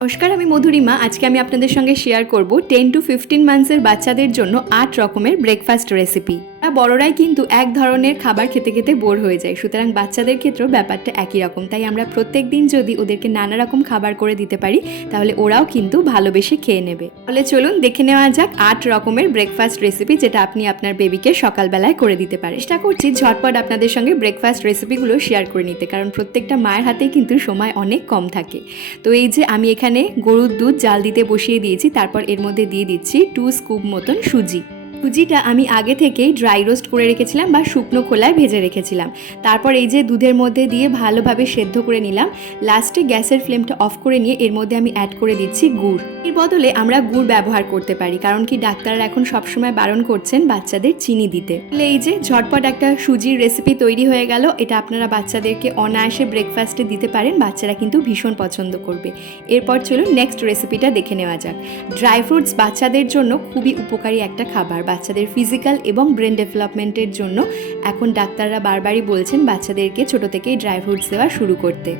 নমস্কার, আমি মধুরিমা। আজকে আমি আপনাদের সঙ্গে শেয়ার করব টেন টু ফিফটিন মান্থসের বাচ্চাদের জন্য আট রকমের ব্রেকফাস্ট রেসিপি বড়রাই কিন্তু এক ধরনের খাবার খেতে খেতে বোর হয়ে যায়। সুতরাং বাচ্চাদের ক্ষেত্রেও ব্যাপারটা একই রকম। তাই আমরা প্রত্যেক দিন যদি ওদেরকে নানা রকম খাবার করে দিতে পারি, তাহলে ওরাও কিন্তু ভালোবেসে খেয়ে নেবে। তাহলে চলুন দেখে নেওয়া যাক আট রকমের ব্রেকফাস্ট রেসিপি যেটা আপনি আপনার বেবিকে সকালবেলায় করে দিতে পারেন। চেষ্টা করছি ঝটপট আপনাদের সঙ্গে ব্রেকফাস্ট রেসিপিগুলো শেয়ার করে নিতে, কারণ প্রত্যেকটা মায়ের হাতেই কিন্তু সময় অনেক কম থাকে। তো এই যে আমি এখানে গরুর দুধ জাল দিতে বসিয়ে দিয়েছি, তারপর এর মধ্যে দিয়ে দিচ্ছি টু স্কুপ মতন সুজি। সুজিটা আমি আগে থেকেই ড্রাই রোস্ট করে রেখেছিলাম বা শুকনো খোলায় ভেজে রেখেছিলাম। তারপর এই যে দুধের মধ্যে দিয়ে ভালোভাবে সেদ্ধ করে নিলাম। লাস্টে গ্যাসের ফ্লেমটা অফ করে নিয়ে এর মধ্যে আমি অ্যাড করে দিচ্ছি গুড়। এর বদলে আমরা গুড় ব্যবহার করতে পারি, কারণ কি ডাক্তাররা এখন সবসময় বারণ করছেন বাচ্চাদের চিনি দিতে। তাহলে এই যে ঝটপট একটা সুজির রেসিপি তৈরি হয়ে গেল, এটা আপনারা বাচ্চাদেরকে অনায়াসে ব্রেকফাস্টে দিতে পারেন, বাচ্চারা কিন্তু ভীষণ পছন্দ করবে। এরপর চলুন নেক্সট রেসিপিটা দেখে নেওয়া যাক। ড্রাই ফ্রুটস বাচ্চাদের জন্য খুবই উপকারী একটা খাবার বাচ্চাদের ফিজিক্যাল এবং ব্রেন ডেভেলপমেন্টের জন্য এখন ডাক্তাররা বারবারই বলছেন বাচ্চাদেরকে ছোট থেকেই ড্রাই ফ্রুটস দেওয়া শুরু করতে।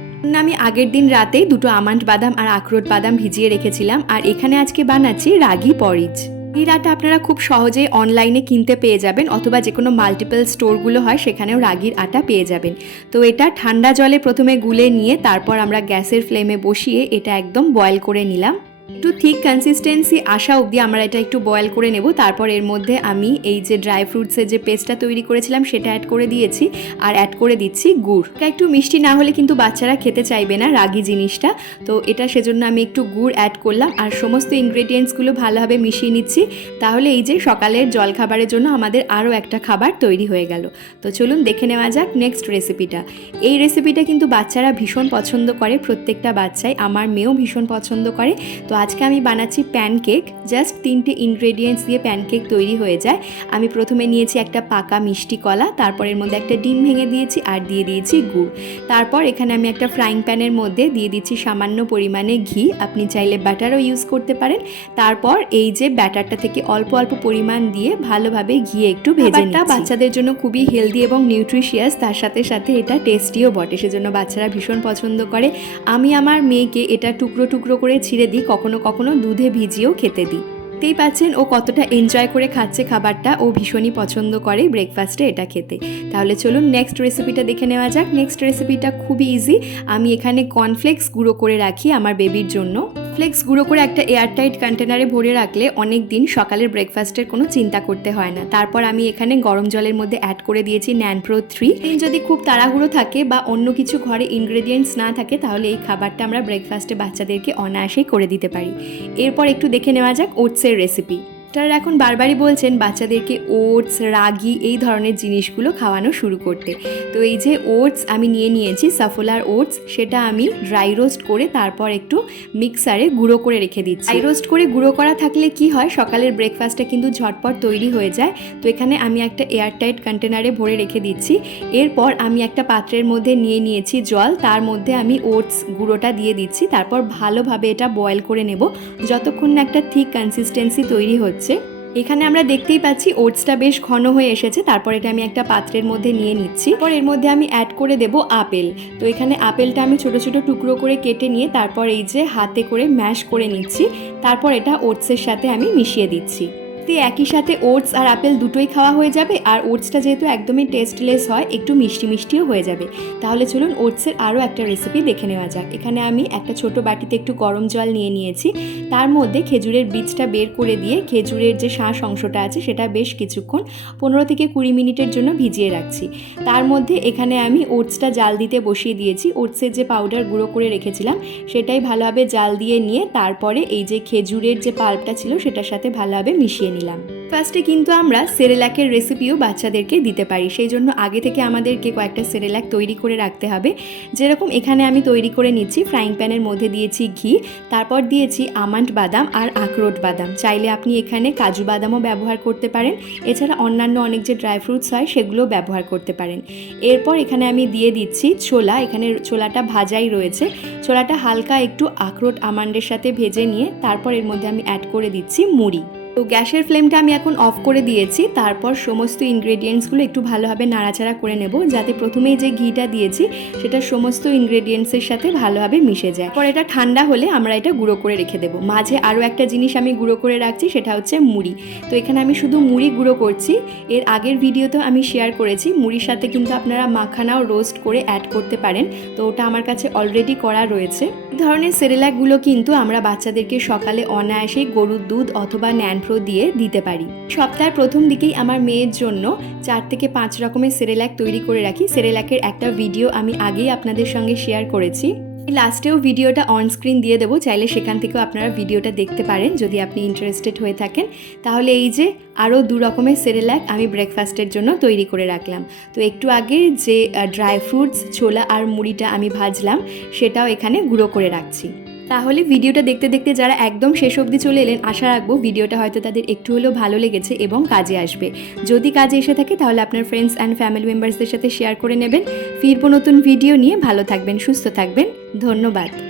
আমি আগের দিন রাতেই দুটো আমন্ড বাদাম আর আখরোট বাদাম ভিজিয়ে রেখেছিলাম আর এখানে আজকে বানাচ্ছি রাগি পরিজ এই রাটা আপনারা খুব সহজেই অনলাইনে কিনতে পেয়ে যাবেন অথবা যে কোনো মাল্টিপল স্টোরগুলো হয় সেখানেও রাগির আটা পেয়ে যাবেন। তো এটা ঠান্ডা জলে প্রথমে গুলে নিয়ে তারপর আমরা গ্যাসের ফ্লেমে বসিয়ে এটা একদম বয়েল করে নিলাম। একটু থিক কনসিস্টেন্সি আসা অবধি আমরা এটা একটু বয়েল করে নেব। তারপর এর মধ্যে আমি এই যে ড্রাই ফ্রুটসের যে পেস্টটা তৈরি করেছিলাম, সেটা অ্যাড করে দিয়েছি আর অ্যাড করে দিচ্ছি গুড়। একটু মিষ্টি না হলে কিন্তু বাচ্চারা খেতে চাইবে না রাগি জিনিসটা। তো এটা সেজন্য আমি একটু গুড় অ্যাড করলাম আর সমস্ত ইনগ্রেডিয়েন্টসগুলো ভালোভাবে মিশিয়ে নিচ্ছি। তাহলে এই যে সকালের জলখাবারের জন্য আমাদের আরও একটা খাবার তৈরি হয়ে গেল। তো চলুন দেখে নেওয়া যাক নেক্সট রেসিপিটা এই রেসিপিটা কিন্তু বাচ্চারা ভীষণ পছন্দ করে, প্রত্যেকটা বাচ্চাই। আমার মেয়েও ভীষণ পছন্দ করে। তো আজকে আমি বানাচ্ছি প্যানকেক। জাস্ট তিনটে ইনগ্রেডিয়েন্টস দিয়ে প্যানকেক তৈরি হয়ে যায়। আমি প্রথমে নিয়েছি একটা পাকা মিষ্টি কলা তারপর এর মধ্যে একটা ডিম ভেঙে দিয়েছি আর দিয়ে দিয়েছি গুড়। তারপর এখানে আমি একটা ফ্রাইং প্যানের মধ্যে দিয়ে দিচ্ছি সামান্য পরিমাণে ঘি। আপনি চাইলে ব্যাটারও ইউজ করতে পারেন। তারপর এই যে ব্যাটারটা থেকে অল্প অল্প পরিমাণ দিয়ে ভালোভাবে ঘিয়ে একটু ভেজে নিচ্ছি। বাচ্চাদের জন্য খুবই হেলদি এবং নিউট্রিশিয়াস তার সাথে সাথে এটা টেস্টিও বটে। সেজন্য বাচ্চারা ভীষণ পছন্দ করে। আমি আমার মেয়েকে এটা টুকরো টুকরো করে ছিঁড়ে দিই কখনো কখনো কখনো দুধে ভিজিয়েও খেতে দিই। দেখতেই পাচ্ছেন ও কতটা এনজয় করে খাচ্ছে খাবারটা। ও ভীষণই পছন্দ করে ব্রেকফাস্টে এটা খেতে। তাহলে চলুন নেক্সট রেসিপিটা দেখে নেওয়া যাক। নেক্সট রেসিপিটা খুবই ইজি আমি এখানে কর্নফ্লেক্স গুঁড়ো করে রাখি আমার বেবির জন্য। ফ্লেক্স গুঁড়ো করে একটা এয়ারটাইট কন্টেনারে ভরে রাখলে অনেক দিন সকালের ব্রেকফাস্টের কোনো চিন্তা করতে হয় না। তারপর আমি এখানে গরম জলের মধ্যে অ্যাড করে দিয়েছি ন্যানপ্রো থ্রি যদি খুব তাড়াহুড়ো থাকে বা অন্য কিছু ঘরে ইনগ্রেডিয়েন্টস না থাকে, তাহলে এই খাবারটা আমরা ব্রেকফাস্টে বাচ্চাদেরকে অনায়াসেই করে দিতে পারি। এরপর একটু দেখে নেওয়া যাক ওটসের রেসিপি ডাক্তাররা এখন বারবারই বলছেন বাচ্চাদেরকে ওটস, রাগি এই ধরনের জিনিসগুলো খাওয়ানো শুরু করতে। তো এই যে ওটস আমি নিয়ে নিয়েছি, সাফোলার ওটস, সেটা আমি ড্রাই রোস্ট করে তারপর একটু মিক্সারে গুঁড়ো করে রেখে দিচ্ছি। ড্রাই রোস্ট করে গুঁড়ো করা থাকলে কি হয়? সকালের ব্রেকফাস্টটা কিন্তু ঝটপট তৈরি হয়ে যায়। তো এখানে আমি একটা এয়ারটাইট কন্টেনারে ভরে রেখে দিচ্ছি। এরপর আমি একটা পাত্রের মধ্যে নিয়ে নিয়েছি জল, তার মধ্যে আমি ওটস গুঁড়োটা দিয়ে দিচ্ছি। তারপর ভালোভাবে এটা বয়েল করে নেব। যতক্ষণ না একটা থিক কনসিস্টেন্সি তৈরি হচ্ছে এখানে আমরা দেখতেই পাচ্ছি ওটসটা বেশ ঘন হয়ে এসেছে, তারপর এটা আমি একটা পাত্রের মধ্যে নিয়ে নিচ্ছি। পর এর মধ্যে আমি অ্যাড করে দেব আপেল। তো এখানে আপেলটা আমি ছোট ছোট টুকরো করে কেটে নিয়ে তারপর এই যে হাতে করে ম্যাশ করে নিচ্ছি। তারপর এটা ওটসের সাথে আমি মিশিয়ে দিচ্ছি। দিয়ে একই সাথে ওটস আর আপেল দুটোই খাওয়া হয়ে যাবে, আর ওটসটা যেহেতু একদমই টেস্টলেস হয়, একটু মিষ্টি মিষ্টিও হয়ে যাবে। তাহলে চলুন ওটসের আরও একটা রেসিপি দেখে নেওয়া যাক। এখানে আমি একটা ছোট বাটিতে একটু গরম জল নিয়ে নিয়েছি। তার মধ্যে খেজুরের বীজটা বের করে দিয়ে খেজুরের যে শাঁস অংশটা আছে, সেটা বেশ কিছুক্ষণ পনেরো থেকে কুড়ি মিনিটের জন্য ভিজিয়ে রাখছি। তার মধ্যে এখানে আমি ওটসটা জাল দিতে বসিয়ে দিয়েছি। ওটসের যে পাউডার গুঁড়ো করে রেখেছিলাম, সেটাই ভালোভাবে জাল দিয়ে নিয়ে তারপরে এই যে খেজুরের যে পাল্পটা ছিল, সেটার সাথে ভালোভাবে মিশিয়ে নিলাম। ফার্স্টে কিন্তু আমরা সেরেলাকের রেসিপিও বাচ্চাদেরকে দিতে পারি। সেই জন্য আগে থেকে আমাদেরকে কয়েকটা সেরেলাক তৈরি করে রাখতে হবে। যেরকম এখানে আমি তৈরি করে নিচ্ছি ফ্রাইং প্যানের মধ্যে দিয়েছি ঘি, তারপর দিয়েছি আমান্ড বাদাম আর আখরোট বাদাম। চাইলে আপনি এখানে কাজু বাদামও ব্যবহার করতে পারেন। এছাড়া অন্যান্য অনেক যে ড্রাই ফ্রুটস হয়, সেগুলোও ব্যবহার করতে পারেন। এরপর এখানে আমি দিয়ে দিচ্ছি ছোলা। এখানে ছোলাটা ভাজাই রয়েছে। ছোলাটা হালকা একটু আখরোট আমান্ডের সাথে ভেজে নিয়ে তারপর এর মধ্যে আমি অ্যাড করে দিচ্ছি মুড়ি। তো গ্যাসের ফ্লেমটা আমি এখন অফ করে দিয়েছি, তারপর সমস্ত ইনগ্রেডিয়েন্টসগুলো একটু ভালোভাবে নাড়াচাড়া করে নেব, যাতে প্রথমেই যে ঘিটা দিয়েছি, সেটা সমস্ত ইনগ্রেডিয়েন্টসের সাথে ভালোভাবে মিশে যায়। পর এটা ঠান্ডা হলে আমরা এটা গুঁড়ো করে রেখে দেবো। মাঝে আরও একটা জিনিস আমি গুঁড়ো করে রাখছি, সেটা হচ্ছে মুড়ি। তো এখানে আমি শুধু মুড়ি গুঁড়ো করছি, এর আগের ভিডিওতেও আমি শেয়ার করেছি, মুড়ির সাথে কিন্তু আপনারা মাখানাও রোস্ট করে অ্যাড করতে পারেন, তো ওটা আমার কাছে অলরেডি করা রয়েছে। এই ধরনের সেরেলাকগুলো কিন্তু আমরা বাচ্চাদেরকে সকালে অনায়াসেই গরুর দুধ অথবা ন্যানফ্রো দিয়ে দিতে পারি। সপ্তাহের প্রথম দিকেই আমার মেয়ের জন্য চার থেকে পাঁচ রকমের সেরেলাক তৈরি করে রাখি। সেরেলাকের একটা ভিডিও আমি আগেই আপনাদের সঙ্গে শেয়ার করেছি। লাস্টেও ভিডিওটা অন স্ক্রিন দিয়ে দেবো। চাইলে সেখান থেকেও আপনারা ভিডিওটা দেখতে পারেন যদি আপনি ইন্টারেস্টেড হয়ে থাকেন। তাহলে এই যে আরও দু রকমের সেরেলাক আমি ব্রেকফাস্টের জন্য তৈরি করে রাখলাম। তো একটু আগে যে ড্রাই ফ্রুটস ছোলা আর মুড়িটা আমি ভাজলাম, সেটাও এখানে গুঁড়ো করে রাখছি। তাহলে ভিডিওটা দেখতে দেখতে যারা একদম শেষ অবধি চলে এলেন, আশা রাখব ভিডিওটা হয়তো তাদের একটু হলেও ভালো লেগেছে এবং কাজে আসবে। যদি কাজে এসে থাকে তাহলে আপনার ফ্রেন্ডস অ্যান্ড ফ্যামিলি মেম্বার্সদের সাথে শেয়ার করে নেবেন। ফিরবো নতুন ভিডিও নিয়ে। ভালো থাকবেন, সুস্থ থাকবেন। ধন্যবাদ।